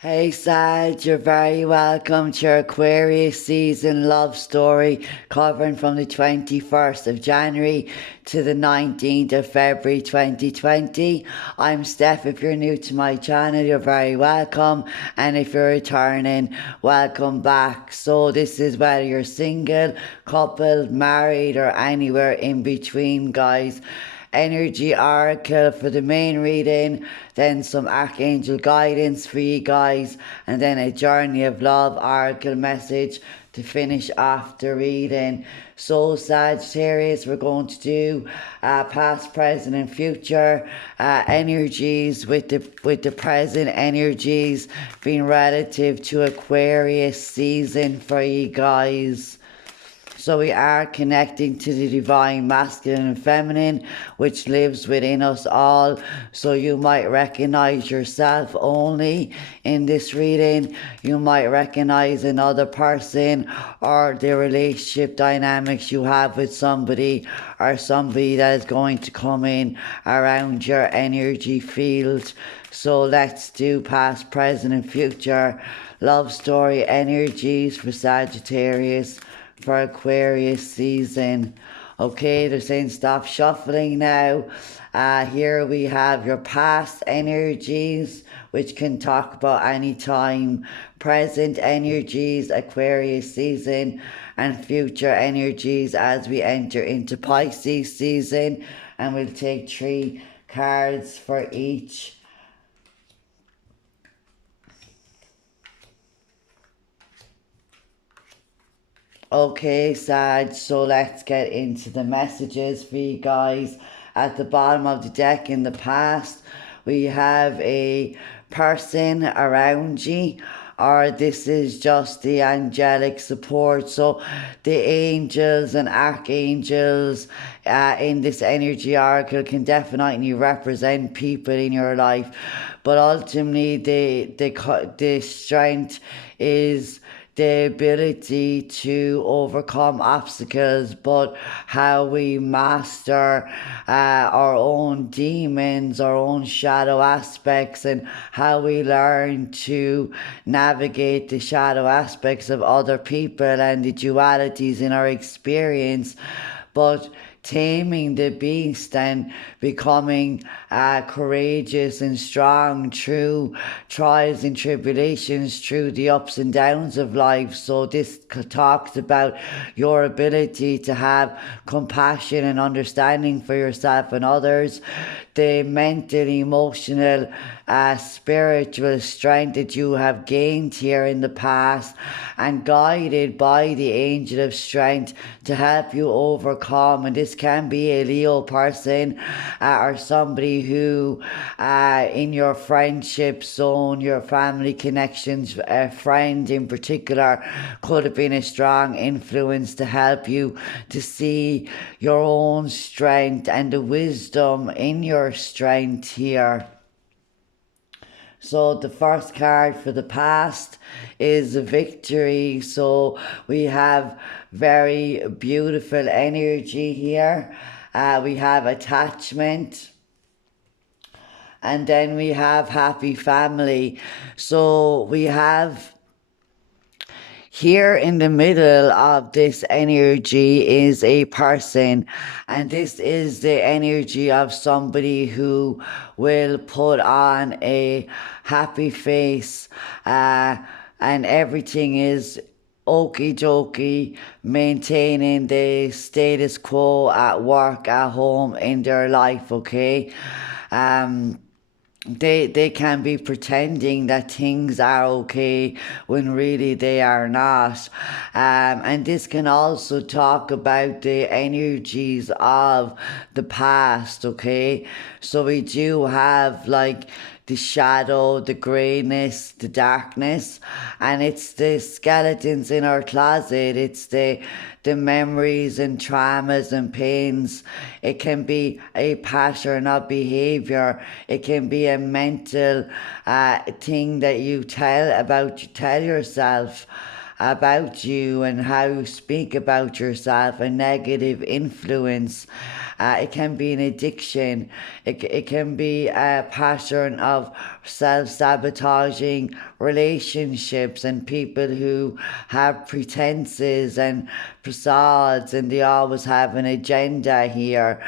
Hey Sag, you're very welcome to your Aquarius season love story covering from the 21st of January to the 19th of February 2020. I'm Steph. If you're new to my channel, you're very welcome. And if you're returning, welcome back. So this is whether you're single, coupled, married or anywhere in between, guys. Energy oracle for the main reading, then some archangel guidance for you guys, and then a journey of love oracle message to finish off the reading. So Sagittarius, we're going to do past, present and future energies with the present energies being relative to Aquarius season for you guys. So we are connecting to the divine masculine and feminine, which lives within us all. So you might recognize yourself only in this reading. You might recognize another person or the relationship dynamics you have with somebody or somebody that is going to come in around your energy field. So let's do past, present and future love story energies for Sagittarius for Aquarius season. Okay, they're saying stop shuffling now. Here we have your past energies, which can talk about any time, present energies, Aquarius season, and future energies as we enter into Pisces season. And we'll take 3 cards for each. Okay, Sag, so let's get into the messages for you guys. At the bottom of the deck in the past, we have a person around you, or this is just the angelic support. So the angels and archangels in this energy oracle can definitely represent people in your life, but ultimately the strength is the ability to overcome obstacles, but how we master our own demons, our own shadow aspects, and how we learn to navigate the shadow aspects of other people and the dualities in our experience. But taming the beast and becoming courageous and strong through trials and tribulations, through the ups and downs of life. So this talks about your ability to have compassion and understanding for yourself and others, the mental, emotional, spiritual strength that you have gained here in the past, and guided by the angel of strength to help you overcome. And this can be a Leo person or somebody who in your friendship zone, your family connections, a friend in particular could have been a strong influence to help you to see your own strength and the wisdom in your strength here. So the first card for the past is a victory. So we have very beautiful energy here. We have attachment. And then we have happy family. So we have here in the middle of this energy is a person, and this is the energy of somebody who will put on a happy face, and everything is okie dokie, maintaining the status quo at work, at home, in their life, okay? They can be pretending that things are okay when really they are not. And this can also talk about the energies of the past, okay? So we do have like the shadow, the greyness, the darkness, and it's the skeletons in our closet. It's the memories and traumas and pains. It can be a pattern of behavior. It can be a mental thing that you tell yourself. about you and how you speak about yourself, a negative influence. It can be an addiction. It can be a pattern of self-sabotaging relationships and people who have pretenses and facades, and they always have an agenda here.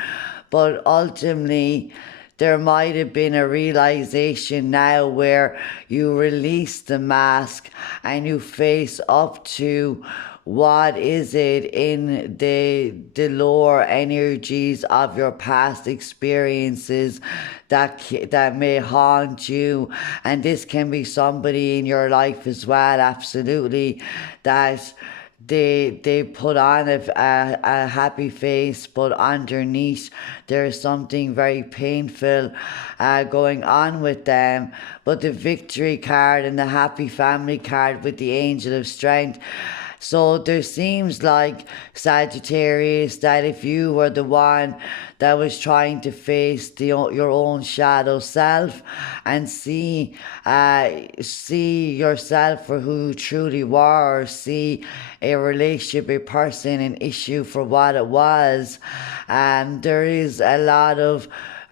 But ultimately, there might have been a realization now where you release the mask and you face up to what is it in the lower energies of your past experiences that may haunt you. And this can be somebody in your life as well, absolutely, that they put on a happy face, but underneath there is something very painful going on with them. But the victory card and the happy family card with the angel of strength. So there seems like, Sagittarius, that if you were the one that was trying to face your own shadow self and see yourself for who you truly were, or see a relationship, a person, an issue for what it was, there is a lot of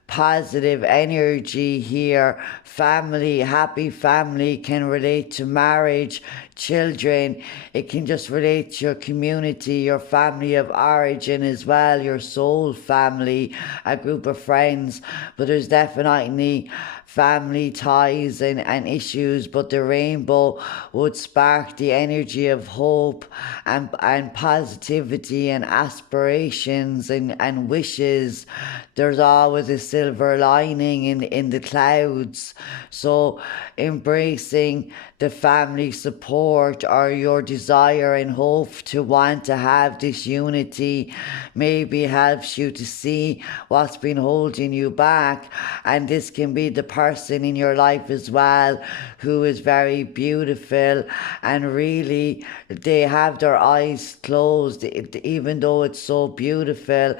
positive energy here. Family, happy family can relate to marriage, children. It can just relate to your community, your family of origin as well, your soul family, a group of friends. But there's definitely family ties and issues, but the rainbow would spark the energy of hope and positivity and aspirations and wishes. There's always a silver lining in the clouds. So embracing the family support or your desire and hope to want to have this unity maybe helps you to see what's been holding you back. And this can be the person in your life as well who is very beautiful, and really they have their eyes closed, even though it's so beautiful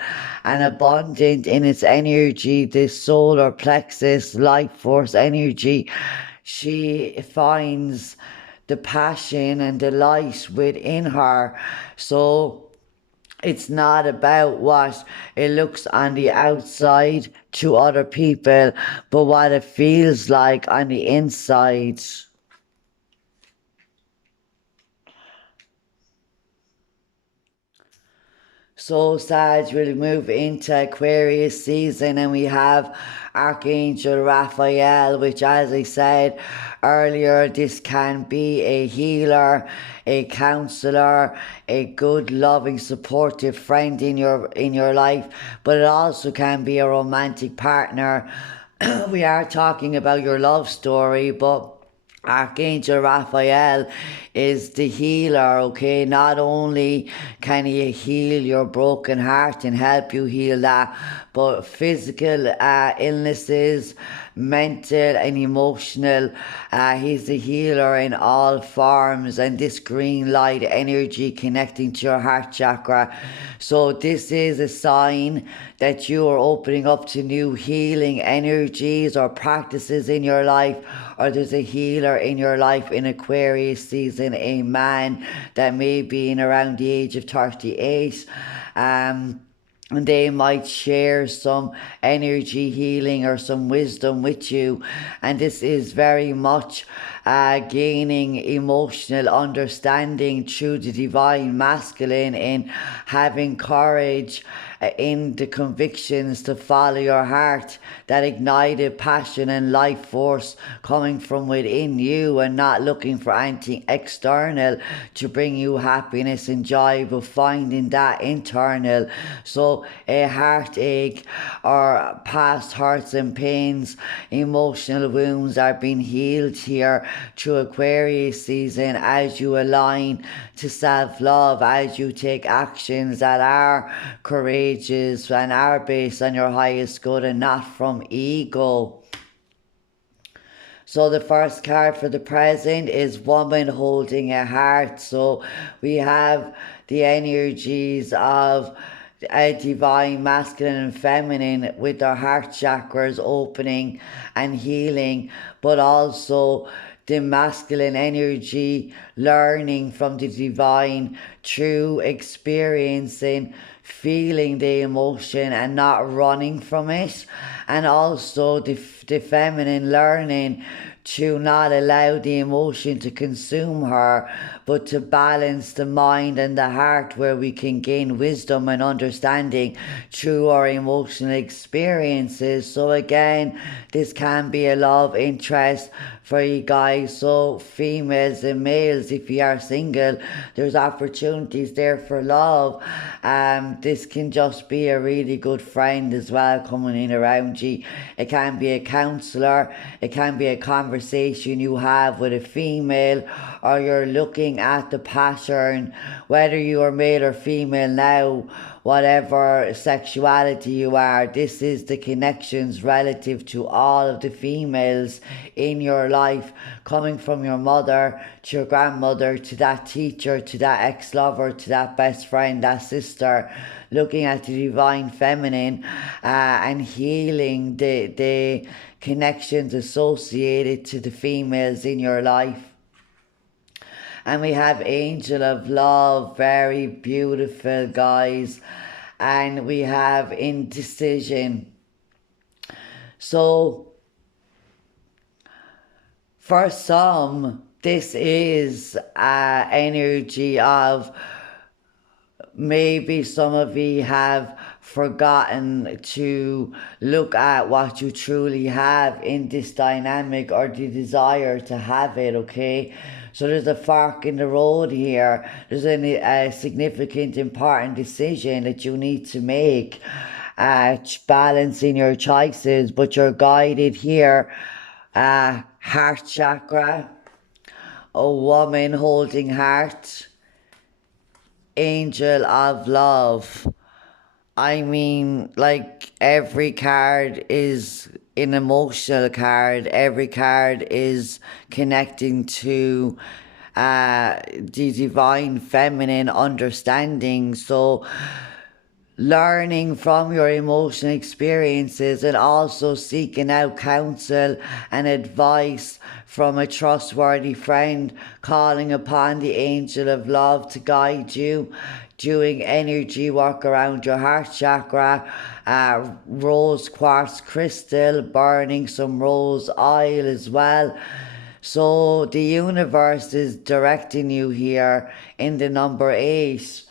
and abundant in its energy, this solar plexus life force energy. She finds the passion and the light within her. So it's not about what it looks on the outside to other people, but what it feels like on the inside. So Sag will move into Aquarius season, and we have Archangel Raphael, which, as I said earlier, this can be a healer, a counselor, a good, loving, supportive friend in your life, but it also can be a romantic partner. We are talking about your love story, but Archangel Raphael is the healer, okay? Not only can he heal your broken heart and help you heal that, but physical illnesses, mental and emotional, he's the healer in all forms, and this green light energy connecting to your heart chakra. So this is a sign that you are opening up to new healing energies or practices in your life, or there's a healer in your life in Aquarius season, a man that may be in around the age of 38. And they might share some energy healing or some wisdom with you. And this is very much gaining emotional understanding through the divine masculine, in having courage, in the convictions to follow your heart, that ignited passion and life force coming from within you, and not looking for anything external to bring you happiness and joy, but finding that internal. So a heartache or past hurts and pains, emotional wounds are being healed here through Aquarius season, as you align to self-love, as you take actions that are courageous and are based on your highest good and not from ego. So the first card for the present is woman holding a heart. So we have the energies of a divine masculine and feminine with their heart chakras opening and healing, but also the masculine energy, learning from the divine through experiencing, feeling the emotion and not running from it. And also the feminine learning to not allow the emotion to consume her, but to balance the mind and the heart, where we can gain wisdom and understanding through our emotional experiences. So again, this can be a love interest for you guys. So females and males, if you are single, there's opportunities there for love. This can just be a really good friend as well coming in around you. It can be a counselor, it can be a conversation you have with a female, or you're looking at the pattern, whether you are male or female now, whatever sexuality you are. This is the connections relative to all of the females in your life, coming from your mother to your grandmother to that teacher to that ex-lover to that best friend, that sister, looking at the divine feminine and healing the connections associated to the females in your life. And we have Angel of Love, very beautiful, guys. And we have Indecision. So, for some, this is energy of maybe some of you have forgotten to look at what you truly have in this dynamic, or the desire to have it, okay? So there's a fork in the road here. There's a significant, important decision that you need to make, balancing your choices, but you're guided here. Heart chakra, a woman holding heart, Angel of Love. I mean, like, every card is an emotional card. Every card is connecting to the divine feminine understanding. So learning from your emotional experiences, and also seeking out counsel and advice from a trustworthy friend, calling upon the Angel of Love to guide you, doing energy work around your heart chakra, rose quartz crystal, burning some rose oil as well. So the universe is directing you here in the number 8.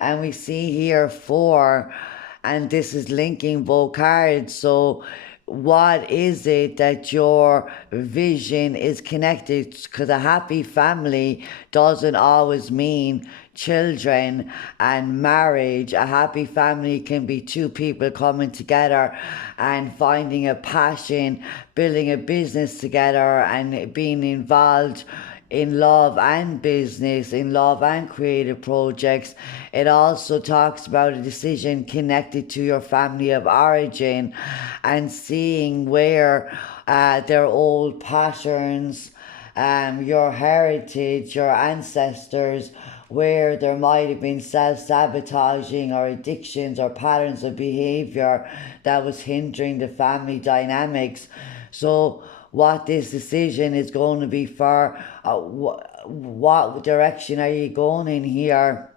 And we see here 4, and this is linking both cards. So what is it that your vision is connected? Because a happy family doesn't always mean children and marriage. A happy family can be two people coming together and finding a passion, building a business together, and being involved in love and business, in love and creative projects. It also talks about a decision connected to your family of origin, and seeing where their old patterns, your heritage, your ancestors, where there might have been self-sabotaging or addictions or patterns of behavior that was hindering the family dynamics. So what this decision is going to be for, what direction are you going in here,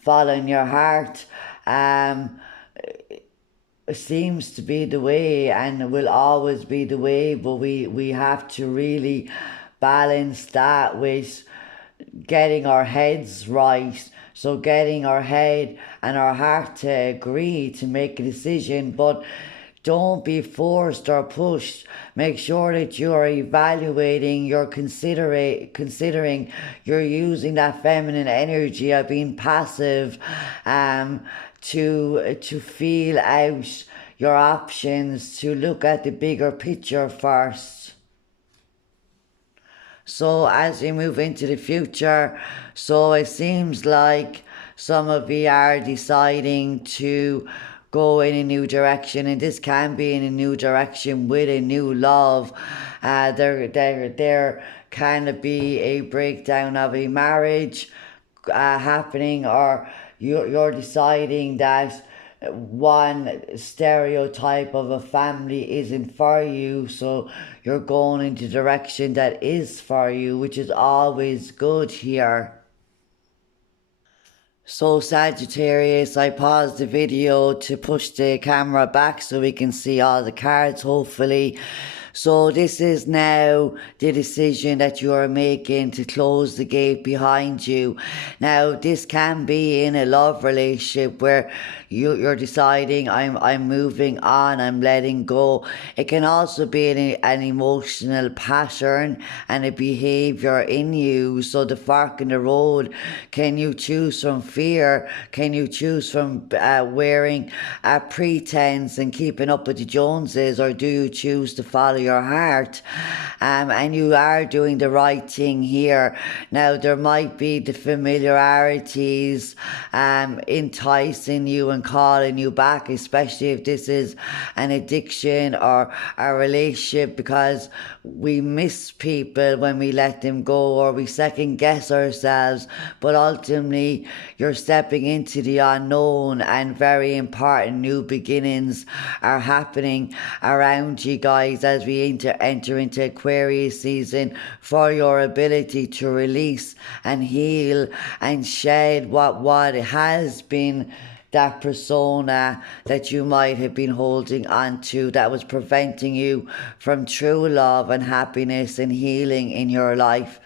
following your heart, seems to be the way and will always be the way, but we have to really balance that with getting our heads right. So getting our head and our heart to agree to make a decision, but don't be forced or pushed. Make sure that you are evaluating, you're considering you're using that feminine energy of being passive, to feel out your options, to look at the bigger picture first. So as we move into the future, so it seems like some of you are deciding to go in a new direction, and this can be in a new direction with a new love. There can be a breakdown of a marriage happening, or you're deciding that one stereotype of a family isn't for you, so you're going into the direction that is for you, which is always good here. So Sagittarius, I paused the video to push the camera back so we can see all the cards, hopefully. So this is now the decision that you are making to close the gate behind you. Now this can be in a love relationship where you're deciding I'm moving on, I'm letting go. It can also be an emotional pattern and a behavior in you. So the fork in the road, can you choose from fear? Can you choose from wearing a pretense and keeping up with the Joneses, or do you choose to follow your heart? And you are doing the right thing here. Now there might be the familiarities enticing you and calling you back, especially if this is an addiction or a relationship, because we miss people when we let them go, or we second guess ourselves. But ultimately you're stepping into the unknown, and very important new beginnings are happening around you guys as we enter into Aquarius season, for your ability to release and heal and shed what has been that persona that you might have been holding on to, that was preventing you from true love and happiness and healing in your life.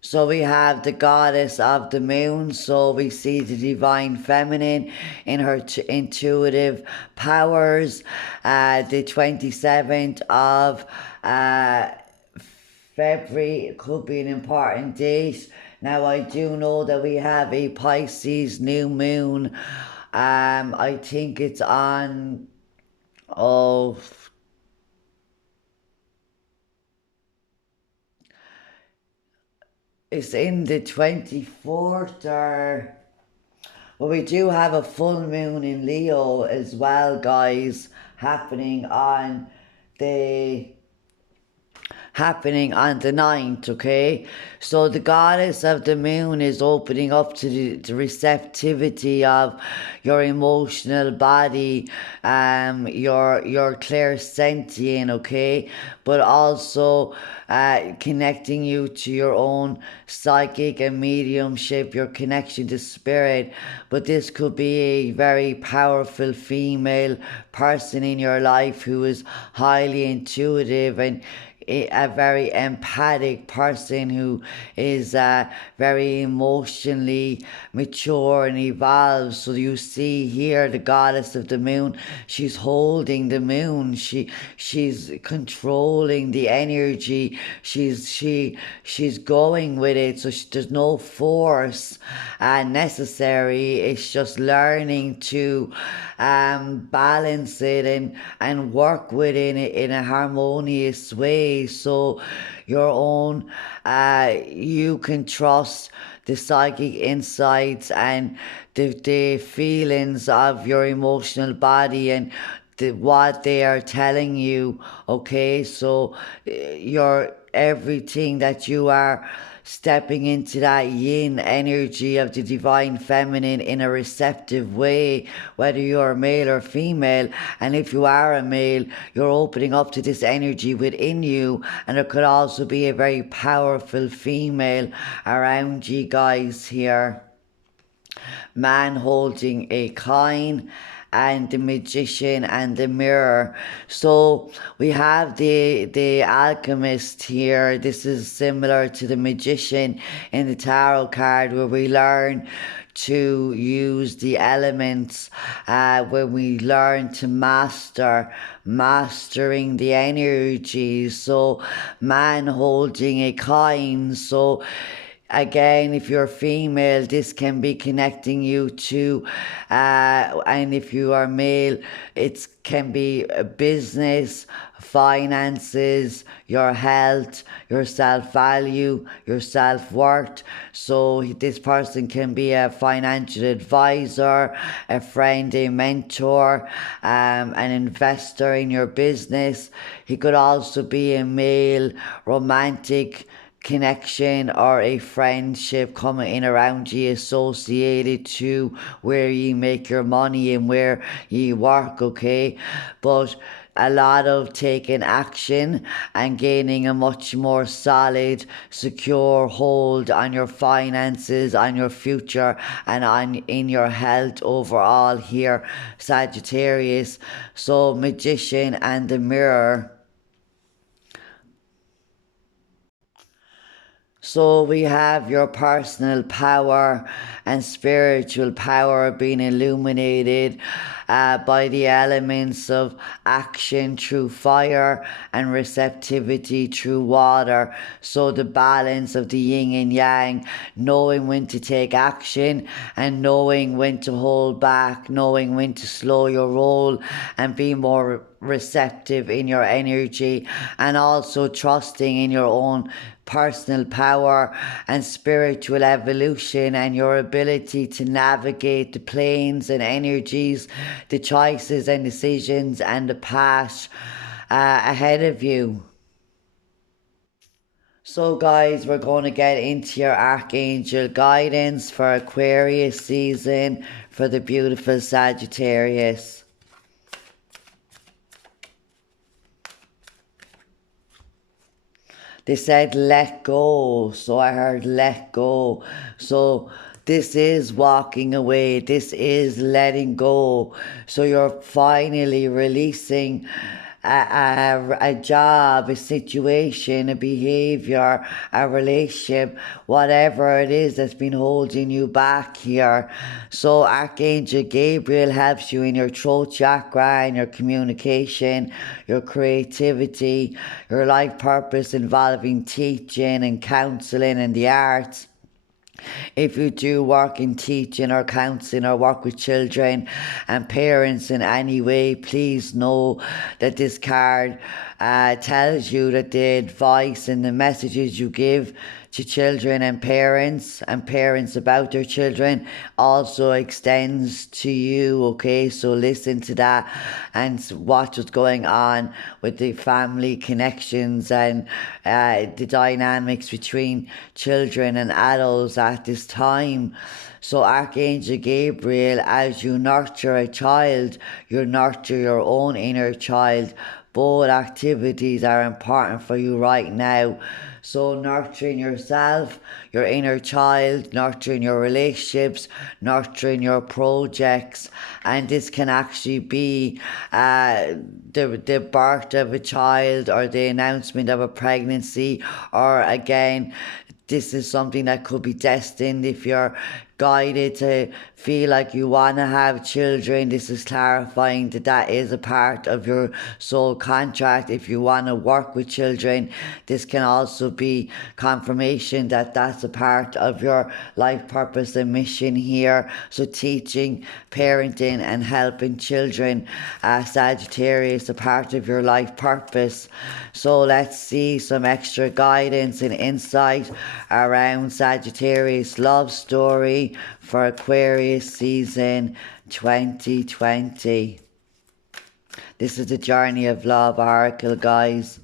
So we have the goddess of the moon. So we see the divine feminine in her intuitive powers. The 27th of February, it could be an important date. Now I do know that we have a Pisces new moon. I think it's on, oh, it's in the 24th, or well, we do have a full moon in Leo as well, guys, the happening on the 9th, okay? So the goddess of the moon is opening up to the receptivity of your emotional body, your clairsentient, okay? But also connecting you to your own psychic and mediumship, your connection to spirit. But this could be a very powerful female person in your life who is highly intuitive and a very empathic person who is very emotionally mature and evolved. So you see here the goddess of the moon, she's holding the moon, she's controlling the energy, she's going with it. So there's no force necessary. It's just learning to balance it and work with it in a harmonious way. So your own, you can trust the psychic insights and the feelings of your emotional body and what they are telling you, okay? So your everything that you are stepping into that yin energy of the divine feminine in a receptive way, whether you're male or female. And if you are a male, you're opening up to this energy within you. And there could also be a very powerful female around you guys here. Man holding a coin, and the magician and the mirror. So we have the alchemist here. This is similar to the magician in the tarot card, where we learn to use the elements, when we learn to mastering the energies. So man holding a coin. So again, if you're female, this can be connecting you to, and if you are male, it can be a business, finances, your health, your self-value, your self-worth. So this person can be a financial advisor, a friend, a mentor, an investor in your business. He could also be a male romantic connection or a friendship coming in around you associated to where you make your money and where you work, okay? But a lot of taking action and gaining a much more solid, secure hold on your finances, on your future, and on in your health overall here, Sagittarius. So Magician and the Mirror. So we have your personal power and spiritual power being illuminated by the elements of action through fire and receptivity through water. So the balance of the yin and yang, knowing when to take action and knowing when to hold back, knowing when to slow your roll and be more receptive in your energy, and also trusting in your own personal power and spiritual evolution and your ability to navigate the planes and energies, the choices and decisions and the path ahead of you. So guys, we're going to get into your Archangel guidance for Aquarius season for the beautiful Sagittarius. They said let go, so I heard let go. So this is walking away, this is letting go. So you're finally releasing a job, a situation, a behavior, a relationship, whatever it is that's been holding you back here. So Archangel Gabriel helps you in your throat chakra and your communication, your creativity, your life purpose involving teaching and counseling and the arts. If you do work in teaching or counseling or work with children and parents in any way, please know that this card tells you that the advice and the messages you give to children and parents about their children also extends to you, okay? So listen to that and watch what's going on with the family connections and the dynamics between children and adults at this time. So Archangel Gabriel, as you nurture a child, you nurture your own inner child. Both activities are important for you right now. So nurturing yourself, your inner child, nurturing your relationships, nurturing your projects. And this can actually be the birth of a child or the announcement of a pregnancy, or again, this is something that could be destined if you're guided to feel like you want to have children. This is clarifying that that is a part of your soul contract. If you want to work with children, this can also be confirmation that that's a part of your life purpose and mission here. So teaching, parenting and helping children, Sagittarius, a part of your life purpose. So let's see some extra guidance and insight around Sagittarius love story for Aquarius season 2020. This is the Journey of Love Oracle, guys.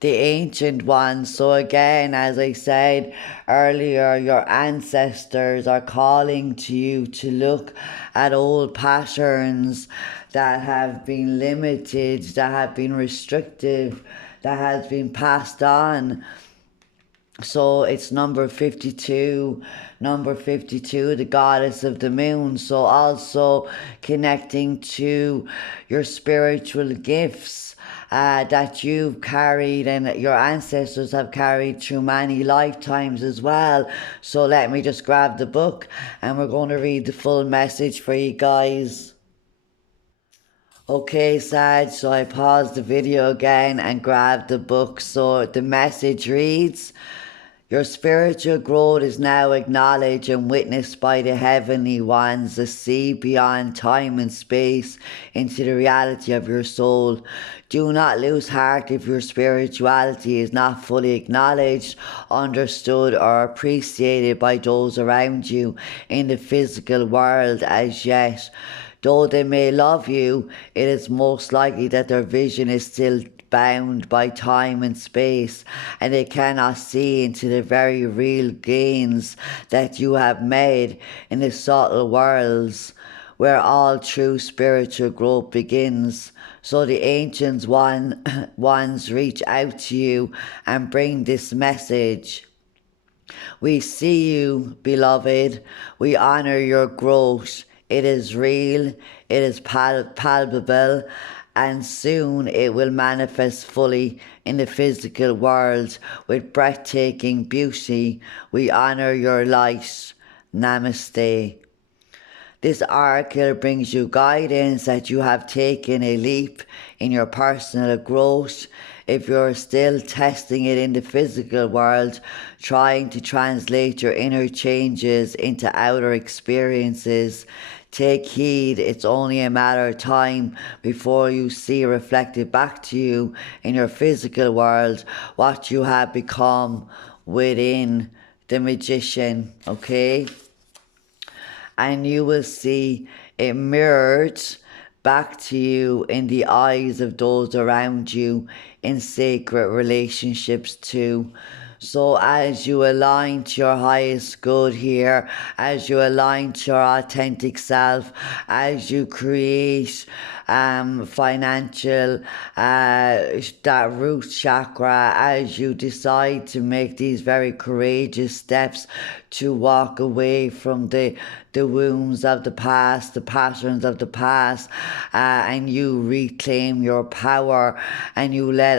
The Ancient Ones. So again, as I said earlier, your ancestors are calling to you to look at old patterns that have been limited, that have been restrictive, that has been passed on. So it's number 52, the goddess of the moon. So also connecting to your spiritual gifts that you've carried and your ancestors have carried through many lifetimes as well. So let me just grab the book and we're going to read the full message for you guys. Okay, Sag, so I paused the video again and grabbed the book. So the message reads, your spiritual growth is now acknowledged and witnessed by the heavenly ones that see beyond time and space into the reality of your soul. Do not lose heart if your spirituality is not fully acknowledged, understood or appreciated by those around you in the physical world as yet. Though they may love you, it is most likely that their vision is still bound by time and space, and they cannot see into the very real gains that you have made in the subtle worlds where all true spiritual growth begins. So the ancient ones reach out to you and bring this message. We see you, beloved. We honor your growth. It is real, it is palpable, and soon it will manifest fully in the physical world with breathtaking beauty. We honor your light. Namaste. This oracle brings you guidance that you have taken a leap in your personal growth. If you're still testing it in the physical world, trying to translate your inner changes into outer experiences, take heed. It's only a matter of time before you see reflected back to you in your physical world what you have become within the magician, okay? And you will see it mirrored back to you in the eyes of those around you in sacred relationships too. So as you align to your highest good here, as you align to your authentic self, as you create financial, that root chakra, as you decide to make these very courageous steps to walk away from the wounds of the past, the patterns of the past, and you reclaim your power, and you let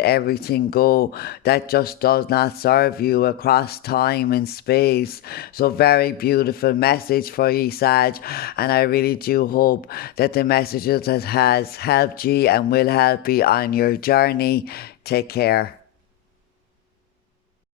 everything go that just does not serve you across time and space. So very beautiful message for you, Sag, and I really do hope that the messages that has helped you and will help you on your journey. Take care.